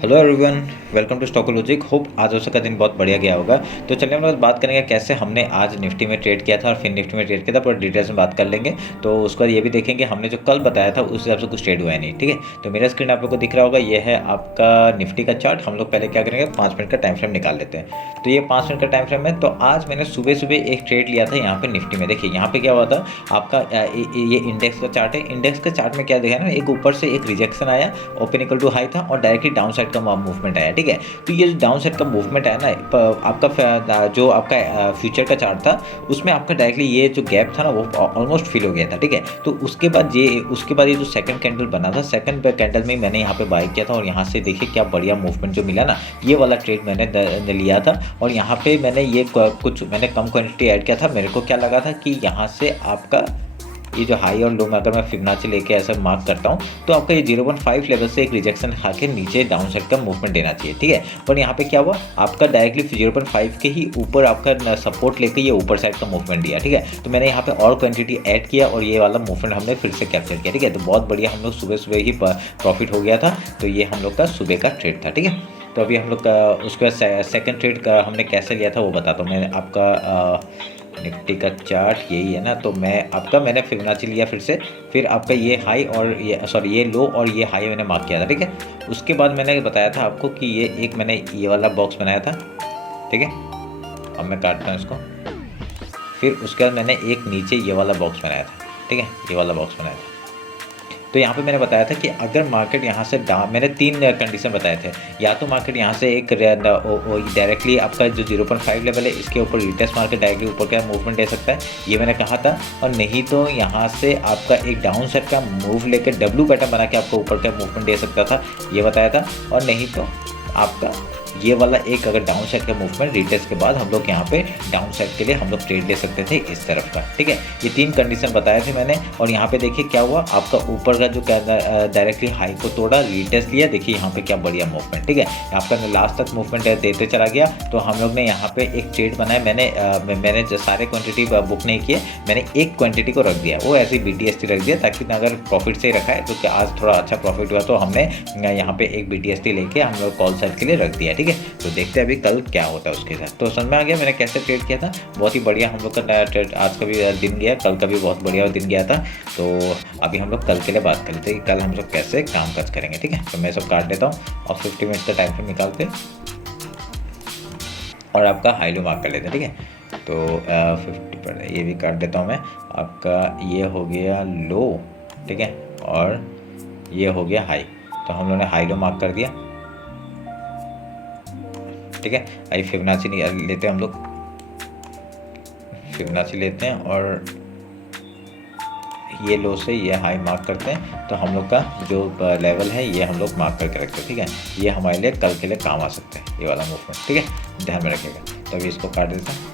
Hello everyone, welcome to Stockologic. Hope आज का दिन बहुत बढ़िया गया होगा। तो चलिए हम लोग बात करेंगे कैसे हमने आज निफ्टी में ट्रेड किया था और फिर निफ्टी में ट्रेड किया था, पर डिटेल्स में बात कर लेंगे। तो उसके बाद ये भी देखेंगे हमने जो कल बताया था उस हिसाब से कुछ ट्रेड हुआ है नहीं। ठीक है, तो मेरा स्क्रीन आप लोग को दिख रहा होगा, ये है आपका निफ्टी का चार्ट। हम लोग पहले क्या करेंगे, 5 मिनट का टाइम फ्रेम निकाल लेते हैं। तो ये 5 मिनट का टाइम फ्रेम है। तो आज मैंने सुबह सुबह एक ट्रेड लिया था यहाँ पे निफ्टी में। देखिए यहाँ पे क्या हुआ था, आपका ये इंडेक्स का चार्ट है। इंडेक्स के चार्ट में क्या देखा ना, एक ऊपर से एक रिजेक्शन आया, ओपन इक्वल टू हाई था और डायरेक्टली डाउन साइड का मूवमेंट आया। ठीक है, तो ये जो डाउन साइड का मूवमेंट है ना, आपका जो आपका फ्यूचर का चार्ट था उसमें आपका डायरेक्टली ये जो गैप था ना वो ऑलमोस्ट फिल हो गया था। ठीक है, तो उसके बाद ये जो सेकंड कैंडल बना था, सेकंड कैंडल में मैंने यहाँ पे बाय किया था और यहाँ से देखिए क्या बढ़िया मूवमेंट जो मिला ना, ये वाला ट्रेड मैंने लिया था। और यहाँ पे मैंने ये कुछ मैंने कम क्वान्टिटी ऐड किया था। मेरे को क्या लगा था कि यहाँ से आपका ये जो हाई और लो में अगर मैं फिबोनाची लेके ऐसा मार्क करता हूँ तो आपका ये 0.5 लेवल से एक रिजेक्शन खा के नीचे डाउन साइड का मूवमेंट देना चाहिए। ठीक है, और यहाँ पे क्या हुआ, आपका डायरेक्टली 0.5 के ही ऊपर आपका सपोर्ट लेके ये ऊपर साइड का मूवमेंट दिया। ठीक है, तो मैंने यहाँ पे और क्वांटिटी ऐड किया और ये वाला मूवमेंट हमने फिर से कैप्चर किया। ठीक है, तो बहुत बढ़िया, हम लोग सुबह सुबह ही प्रॉफिट हो गया था। तो ये हम लोग का सुबह का ट्रेड था। ठीक है, तो अभी हम लोग का उसके बाद सेकेंड ट्रेड का हमने कैसे लिया था वो बताता हूँ। मैं आपका निफ्टी का चार्ट यही है ना, तो मैंने फिबोनाची लिया फिर से। फिर आपका ये हाई और ये लो और ये हाई मैंने मार्क किया था। ठीक है, उसके बाद मैंने बताया था आपको कि मैंने ये वाला बॉक्स बनाया था। ठीक है, अब मैं काटता हूँ इसको। फिर उसके बाद मैंने एक नीचे ये वाला बॉक्स बनाया था। ठीक है, ये वाला बॉक्स बनाया था। तो यहाँ पे मैंने बताया था कि अगर मार्केट यहाँ से मैंने 3 कंडीशन बताए थे। या तो मार्केट यहाँ से एक डायरेक्टली आपका जो 0.5 लेवल है इसके ऊपर रिटेस्ट मार के डायरेक्टली ऊपर का मूवमेंट दे सकता है, ये मैंने कहा था। और नहीं तो यहाँ से आपका एक डाउन साइड का मूव लेकर डब्ल्यू पैटर्न बना के आपको ऊपर का मूवमेंट दे सकता था, ये बताया था। और नहीं तो आपका ये वाला एक अगर डाउन साइड का मूवमेंट रिटेस्ट के बाद हम लोग यहाँ पे डाउन साइड के लिए हम लोग ट्रेड ले सकते थे इस तरफ का। ठीक है, ये 3 कंडीशन बताए थे मैंने। और यहाँ पे देखिए क्या हुआ, आपका ऊपर का जो डायरेक्टली हाई को तोड़ा, रिटेस्ट लिया। देखिए यहाँ पे क्या बढ़िया मूवमेंट। ठीक है, आपका लास्ट तक मूवमेंट देते चला गया। तो हम लोग ने यहाँ पे एक ट्रेड बनाया। मैंने सारे क्वान्टिटी बुक नहीं किए, मैंने एक क्वान्टिटी को रख दिया, वो ऐसे BTST रख दिया ताकि अगर प्रॉफिट से ही रखा है तो क्या आज थोड़ा अच्छा प्रॉफिट हुआ तो हमने यहाँ पे एक BTST लेके हम लोग कॉल साइड के लिए रख दिया। ठीक है, तो देखते हैं अभी कल क्या होता है उसके साथ। तो समझ में आ गया मैंने कैसे ट्रेड किया था। बहुत ही बढ़िया हम लोग का नया ट्रेड आज का भी दिन गया, कल का भी बहुत बढ़िया दिन गया था। तो अभी हम लोग कल के लिए बात कर लेते हैं कि कल हम लोग कैसे काम काज करेंगे। ठीक है, तो मैं सब काट लेता हूँ और 50 मिनट का टाइम फ्रेम निकालते और आपका हाई लो मार्क कर लेते हैं। ठीक है, तो 50 पर ये भी काट देता हूँ मैं। आपका ये हो गया लो, ठीक है, और ये हो गया हाई। तो हम लोगों ने हाई लो मार्क कर दिया। ठीक है, आई फिबोनाची लेते हैं हम लोग, फिबोनाची लेते हैं और ये लो से ये हाई मार्क करते हैं। तो हम लोग का जो लेवल है ये हम लोग मार्क करके रखते हैं। ठीक है, ये हमारे लिए कल के लिए काम आ सकते हैं, ये वाला मूवमेंट। ठीक है, ध्यान में रखिएगा। तो अभी इसको काट देते हैं।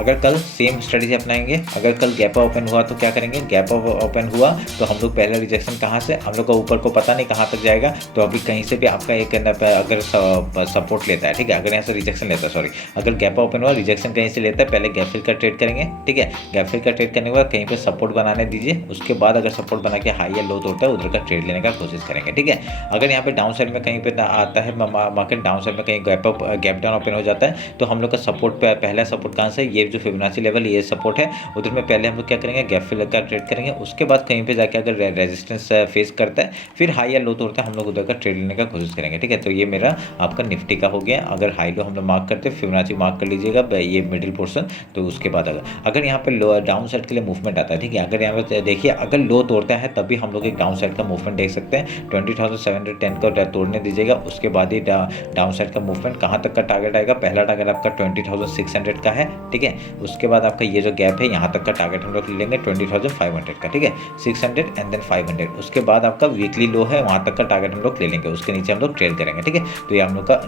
अगर कल सेम स्ट्रेटेजी अपनाएंगे, अगर कल गैप ओपन हुआ तो क्या करेंगे, गैप ओपन हुआ तो हम लोग पहले रिजेक्शन कहाँ से, हम लोग का ऊपर को पता नहीं कहाँ तक जाएगा। तो अभी कहीं से भी आपका एक अगर सपोर्ट लेता है, ठीक है, अगर यहाँ से रिजेक्शन लेता है, सॉरी, अगर गैप ओपन हुआ रिजेक्शन कहीं से लेता है, पहले गैप फिल का ट्रेड करेंगे। ठीक है, गैप फिल का ट्रेड करने के बाद कहीं पर सपोर्ट बनाने दीजिए। उसके बाद अगर सपोर्ट बना के हाई या लो तोड़ता है उधर का ट्रेड लेने का कोशिश करेंगे। ठीक है, अगर यहाँ पे डाउन साइड में कहीं पे आता है मार्केट, डाउन साइड में कहीं गैप डाउन ओपन हो जाता है तो हम लोग का सपोर्ट पहला सपोर्ट कहाँ से, ये जो फिबोनाची लेवल ये सपोर्ट है, उधर में पहले हम लोग क्या करेंगे, गैप फिल का ट्रेड करेंगे। उसके बाद कहीं पे जाके अगर रेजिस्टेंस फेस करता है, फिर हाई या लो तोड़ता है, हम लोग उधर का ट्रेड लेने का कोशिश करेंगे। ठीक है, तो ये मेरा आपका निफ्टी का हो गया। अगर हाई लो हम लोग मार्क करते हैं, फिबोनाची मार्क कर लीजिएगा ये मिडिल पोर्शन। तो उसके बाद अगर यहाँ पे लो डाउन साइड के लिए मूवमेंट आता है, ठीक है, अगर यहाँ पे देखिए अगर लो तोड़ता है तभी हम लोग एक डाउन साइड का मूवमेंट देख सकते हैं। 20,710 को तोड़ने दीजिएगा। उसके बाद ही डाउन साइड का मूवमेंट कहाँ तक का टारगेट आएगा, पहला टारगेट आपका 20,600 का है। ठीक है, उसके बाद आपका ये जो गैप है यहाँ तक का टारगेट हम लोग ले लेंगे 20,500 का। ठीक है, 600 एंड देन 500। उसके बाद आपका वीकली लो है, वहाँ तक का टारगेट हम लोग ले लेंगे, उसके नीचे हम लोग ट्रेड करेंगे। ठीक है, तो ये हम लोग का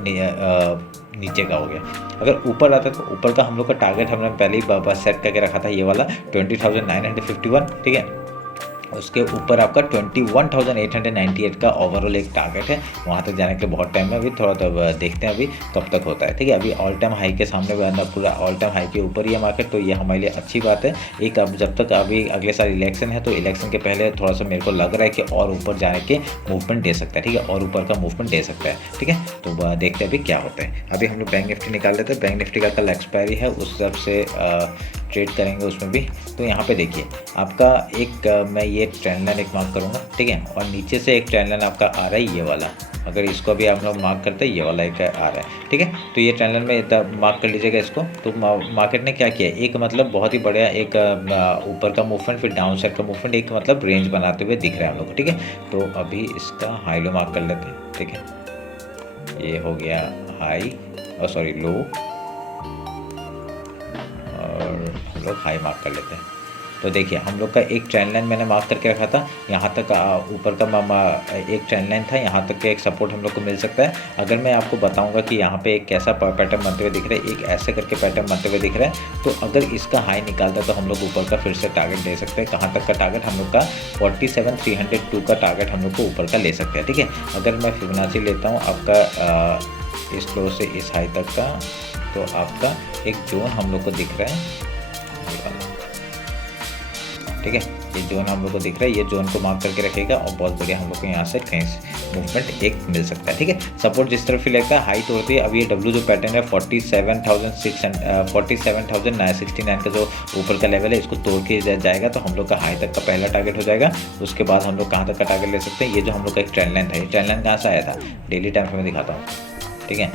नीचे का हो गया। अगर ऊपर आता है तो ऊपर का हम लोग का टारगेट हमने पहले ही सेट करके रखा था, ये वाला 20,951। ठीक है, उसके ऊपर आपका 21,898 का ओवरऑल एक टारगेट है। वहाँ तक जाने के लिए बहुत टाइम है, अभी थोड़ा तो देखते हैं अभी कब तक होता है। ठीक है, अभी ऑल टाइम हाई के सामने बंदा पूरा ऑल टाइम हाई के ऊपर ही है मार्केट, तो ये हमारे लिए अच्छी बात है। एक अब जब तक अभी अगले साल इलेक्शन है, तो इलेक्शन के पहले थोड़ा सा मेरे को लग रहा है कि और ऊपर जाने के मूवमेंट दे सकता है। ठीक है, और ऊपर का मूवमेंट दे सकता है। ठीक है, तो देखते हैं अभी क्या होता है। अभी हम लोग बैंक निफ्टी निकाल लेते हैं। बैंक निफ्टी का कल एक्सपायरी है, उस हिसाब से ट्रेड करेंगे उसमें भी। तो यहाँ पे देखिए आपका एक मैं ये ट्रेंड लाइन एक मार्क करूँगा। ठीक है, और नीचे से एक ट्रेंड लाइन आपका आ रहा है ये वाला, अगर इसको भी आप लोग मार्क करते हैं ये वाला एक आ रहा है। ठीक है, तो ये ट्रेंड लाइन में मार्क कर लीजिएगा इसको। तो मार्केट ने क्या किया, एक मतलब बहुत ही बढ़िया एक ऊपर का मूवमेंट, फिर डाउन साइड का मूवमेंट, एक मतलब रेंज बनाते हुए दिख रहा है हम लोग को। ठीक है, तो अभी इसका हाई लो मार्क कर लेते हैं। ठीक है, ये हो गया हाई और सॉरी लो, और हम लोग हाई मार्क कर लेते हैं। तो देखिए हम लोग का एक ट्रेंड लाइन मैंने मार्क करके रखा था, यहाँ तक ऊपर का एक ट्रेंड लाइन था, यहाँ तक का एक सपोर्ट हम लोग को मिल सकता है। अगर मैं आपको बताऊंगा कि यहाँ पे एक कैसा पैटर्न बनते हुए दिख रहा है, एक ऐसे करके पैटर्न बनते हुए दिख रहा है, तो अगर इसका हाई निकालता है तो हम लोग ऊपर का फिर से टारगेट दे सकते हैं। कहाँ तक का टारगेट, हम लोग का 47,302 का टारगेट हम लोग को ऊपर का ले सकते हैं। ठीक है, अगर मैं फिबोनाची लेता हूँ आपका इस लो से इस हाई तक का, तो आपका एक जोन हम लोग को दिख रहा है। ठीक है, ये जोन हम लोग को दिख रहा है, ये जोन को मार्क करके रखेगा और बहुत बढ़िया हम लोग को यहाँ से कहीं मूवमेंट एक मिल सकता है। ठीक है, सपोर्ट जिस तरफ ही लगता है हाई तोड़ती है। अब ये डब्ल्यू जो पैटर्न है 47,969 का जो ऊपर का लेवल है, इसको तोड़ के जाएगा तो हम लोग का हाई तक का पहला टारगेट हो जाएगा। उसके बाद हम लोग कहाँ तक का टारगेट ले सकते हैं, ये जो हम लोग का एक ट्रेंड लाइन था, ये ट्रेंड लाइन कहाँ से आया था, डेली टाइम पे मैं दिखाता हूँ। ठीक है,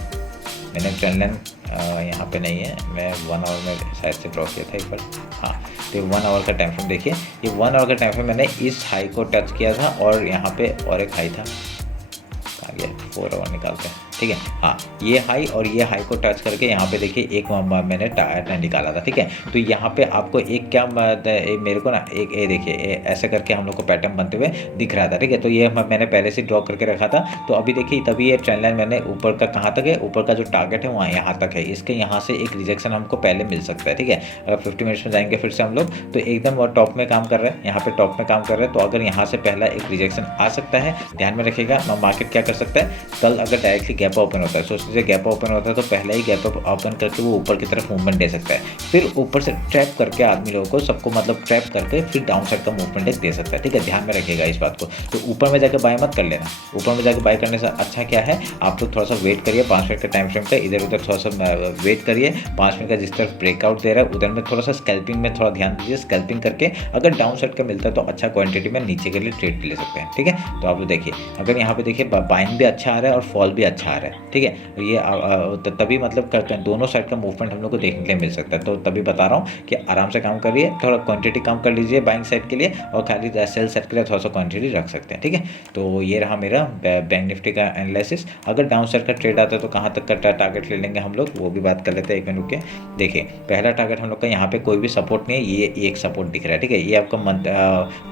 मैंने ट्रेंड लाइन यहाँ पे नहीं है, मैं 1 आवर में शायद से ड्रॉ किया था एक बार। हाँ, तो 1 आवर का टाइम फ्रेम देखिए, ये 1 आवर का टाइम फ्रेम मैंने इस हाई को टच किया था और यहाँ पे और एक हाई था, आ गया 4 आवर निकालते हैं। ठीक है, हाँ, ये हाई और ये हाई को टच करके यहाँ पे देखिए एक मैंने टायर निकाला था। ठीक है, तो यहाँ पे आपको एक क्या मेरे को ना एक ये देखिए ऐसे करके हम लोग को पैटर्न बनते हुए दिख रहा था। ठीक है, तो ये मैंने पहले से ड्रॉ करके रखा था। तो अभी देखिए तभी ये ट्रेंड लाइन मैंने ऊपर का कहाँ तक है, ऊपर का जो टारगेट है वहाँ यहाँ तक है, इसके यहाँ से एक रिजेक्शन हमको पहले मिल सकता है। ठीक है, अगर 50 मिनट्स में जाएंगे फिर से हम लोग, तो एकदम टॉप में काम कर रहे हैं, यहाँ पे टॉप में काम कर रहे हैं। तो अगर यहाँ से पहला एक रिजेक्शन आ सकता है, ध्यान में रखिएगा। मार्केट क्या कर सकता है, कल अगर डायरेक्टली गैप ओपन होता है, सोच लीजिए गैप ओपन होता है तो पहले ही गैप ओपन करके वो ऊपर की तरफ मूवमेंट दे सकता है, फिर ऊपर से ट्रैप करके आदमी लोगों को सबको मतलब ट्रैप करके फिर डाउन साइड का मूवमेंट एक दे सकता है। ठीक है, ध्यान में रखिएगा इस बात को। तो ऊपर में जाकर बाय मत कर लेना, ऊपर में जाकर बाय करने से अच्छा क्या है, आप लोग थोड़ा सा वेट करिए 5 मिनट के टाइम फ्रेम पे, इधर उधर थोड़ा सा वेट करिए। 5 मिनट का जिस तरफ ब्रेकआउट दे रहा है उधर में थोड़ा सा स्कैल्पिंग में थोड़ा ध्यान दीजिए। स्कैल्पिंग करके अगर डाउन साइड का मिलता है तो अच्छा क्वांटिटी में नीचे के लिए ट्रेड ले सकते हैं। ठीक है, तो आप लोग देखिए अगर यहाँ पे देखिए बाइंग भी अच्छा आ रहा है और फॉल भी अच्छा आ रहा है। ठीक है, ये तभी मतलब दोनों साइड का मूवमेंट हम लोग को देखने के लिए मिल सकता है। तो तभी बता रहा हूँ कि आराम से काम करिए, थोड़ा क्वांटिटी कम कर लीजिए बाइंग साइड के लिए और खाली सेल साइड के लिए थोड़ा सा क्वांटिटी रख सकते हैं। ठीक है, तो ये रहा मेरा बैंक निफ्टी का एनालिसिस। अगर डाउन साइड का ट्रेड आता है तो कहाँ तक का टारगेट ले लेंगे हम लोग, वो भी बात कर लेते हैं। 1 मिनट के देखिए, पहला टारगेट हम लोग का यहाँ पे कोई भी सपोर्ट नहीं है, ये एक सपोर्ट दिख रहा है। ठीक है, ये आपका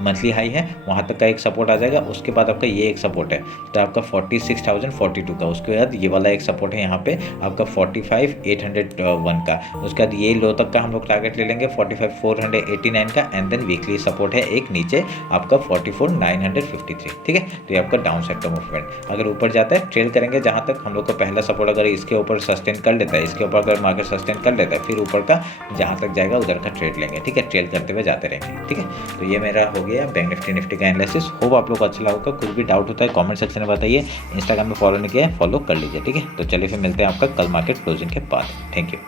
मंथली हाई है, वहाँ तक का एक सपोर्ट आ जाएगा। उसके बाद आपका ये एक सपोर्ट है, तो आपका 46,042 का। उसके बाद ये वाला एक सपोर्ट है यहाँ पे आपका 45,801 का। उसके बाद ये लो तक का हम लोग टारगेट ले लेंगे 45,489 का। एंड देन वीकली सपोर्ट है एक नीचे आपका 44,953। ठीक है, तो ये आपका डाउन साइड का मूवमेंट। अगर ऊपर जाता है ट्रेल करेंगे जहाँ तक हम लोग का पहला सपोर्ट, अगर इसके ऊपर सस्टेन कर लेता है, इसके ऊपर अगर मार्केट सस्टेन कर लेता है, फिर ऊपर का जहाँ तक जाएगा उधर का ट्रेड लेंगे। ठीक है, ट्रेल करते हुए जाते रहेंगे। ठीक है, तो ये मेरा हो गया बैंक निफ्टी का एनालिसिस। होप आप लोग को अच्छा लगा। कुछ भी डाउट होता है कमेंट सेक्शन में बताइए। इंस्टाग्राम में फॉलो नहीं किया है, फॉलो कर लीजिए। ठीक है, तो चलिए फिर मिलते हैं आपका कल मार्केट क्लोजिंग के बाद। Thank you.